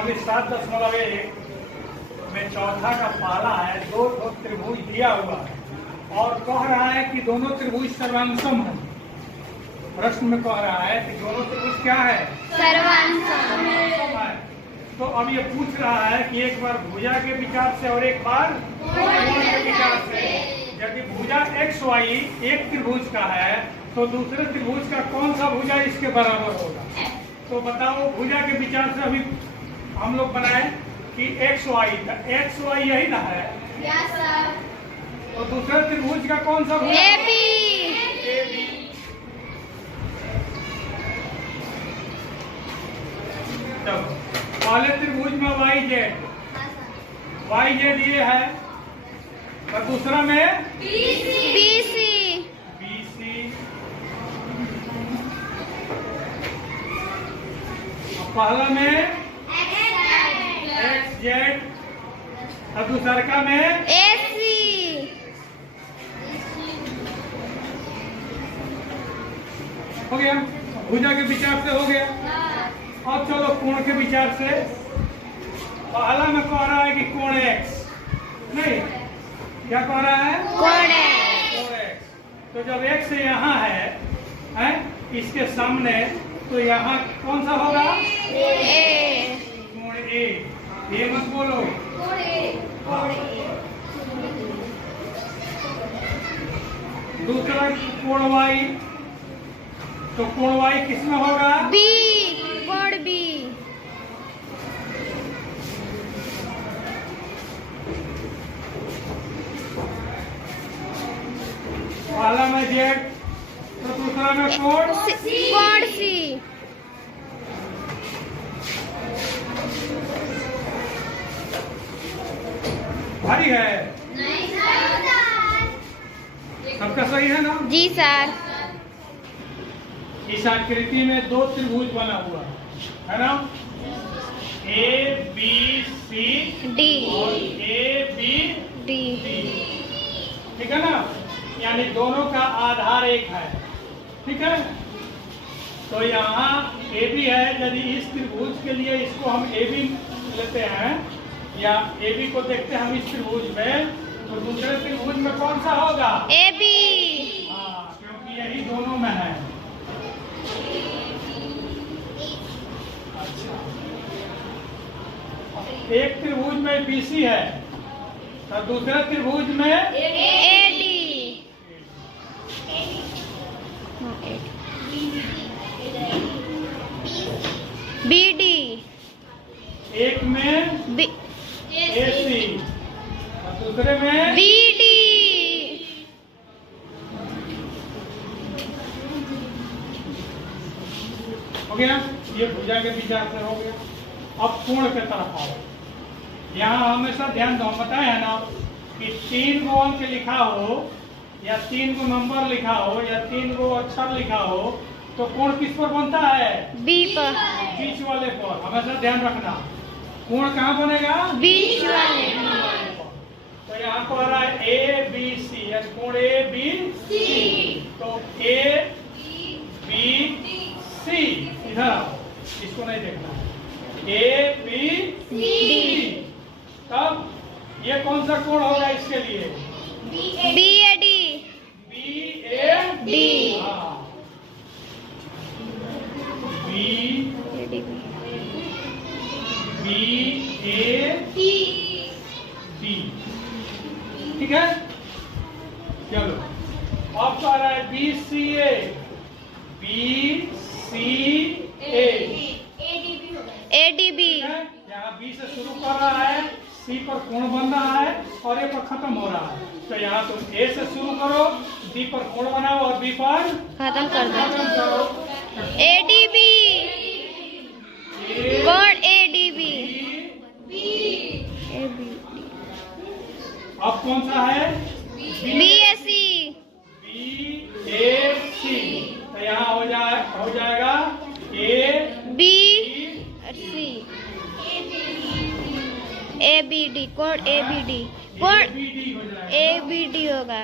अभी 7.1 में चौथा का पाला है, दो त्रिभुज दिया हुआ है और कह रहा है कि दोनों त्रिभुज सर्वांशम है। प्रश्न में कह रहा है कि दोनों त्रिभुज क्या है? सर्वांशम है। तो अब ये पूछ रहा है कि एक बार भुजा के विचार से और एक बार कोण के विचार से। यदि भुजा एक्स वाई एक त्रिभुज का है तो दूसरे त्रिभुज का कौन सा भुजा इसके बराबर होगा? तो बताओ, भुजा के विचार से अभी हम लोग बनाए कि एक्स वाई का, एक्स वाई यही ना है। Yes sir. तो दूसरे त्रिभुज का कौन सा भुजा? A B. पहले त्रिभुज में वाई जेड ये है और दूसरा में बी सी। पहला में एक्स जेड और दूसरा में ए सी। हो गया, भुजा के विचार से हो गया। अब चलो कोण के विचार से। पहला में कह रहा है कि कोण एक्स, नहीं क्या कह रहा है? कोण एक्स। तो जब एक्स यहाँ है इसके सामने, तो यहाँ कौन सा होगा? ए। कोण ए। ये मत बोलो। दूसरा कोण वाई, तो कोण वाई किसमें होगा? बी। कोण बी। पहला में जेड तो दूसरा में कोण कोण सी। भारी है। सबका सही है ना? जी सर। इस आकृति में दो त्रिभुज बना हुआ है ना, ए बी सी डी और ए बी डी। ठीक है ना, यानी दोनों का आधार एक है। ठीक है, तो यहाँ ए बी है। यदि इस त्रिभुज के लिए इसको हम ए बी लेते हैं या ए बी को देखते हैं हम इस त्रिभुज में, तो दूसरे त्रिभुज में कौन सा होगा? A B. हाँ, क्योंकि यही दोनों में है। अच्छा, एक त्रिभुज में बीसी है तो दूसरे त्रिभुज में ए डी। B D. एक में बी ए सी और दूसरे में बी डी। हो गया, ये भुजा के विचार से हो गया। अब कोण के तरफ आओ। यहाँ हमेशा ध्यान दो, बताए है ना कि 3 गो अंक लिखा हो या 3 गो नंबर लिखा हो या 3 गो अक्षर लिखा हो तो कोण किस पर बनता है? बी पर। बीच वाले पर। हमेशा ध्यान रखना, कोण कहाँ बनेगा? बीच वाले। तो यहाँ पर आ रहा है ए बी सी, यानी कोण ए बी सी। तो ए बी सी, इधर आओ, इसको नहीं देखना। ए बी सी, तब ये कौन सा कोण होगा इसके लिए? B A D. B A D. हाँ, बी ए डी। ठीक है, चलो अब आ रहा है B C A. B C A D B. यहाँ बी से शुरू कर रहा है, सी पर कोण बन रहा है और ए पर खत्म हो रहा है। तो यहाँ तुम ए से शुरू करो, डी पर कोण बनाओ और बी पर खत्म कर खत्म दो। करो। A D B. कोण A D B. A B. अब कौन सा है? B A C. B A C. तो यहाँ हो जाएगा A B C. A B D. कोण ए बी डी। कोण बी डी हो जाएगा। ए बी डी होगा।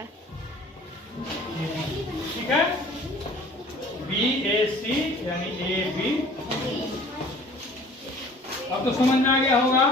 ठीक है, बी ए सी यानी ए बी। अब तो समझ में आ गया होगा।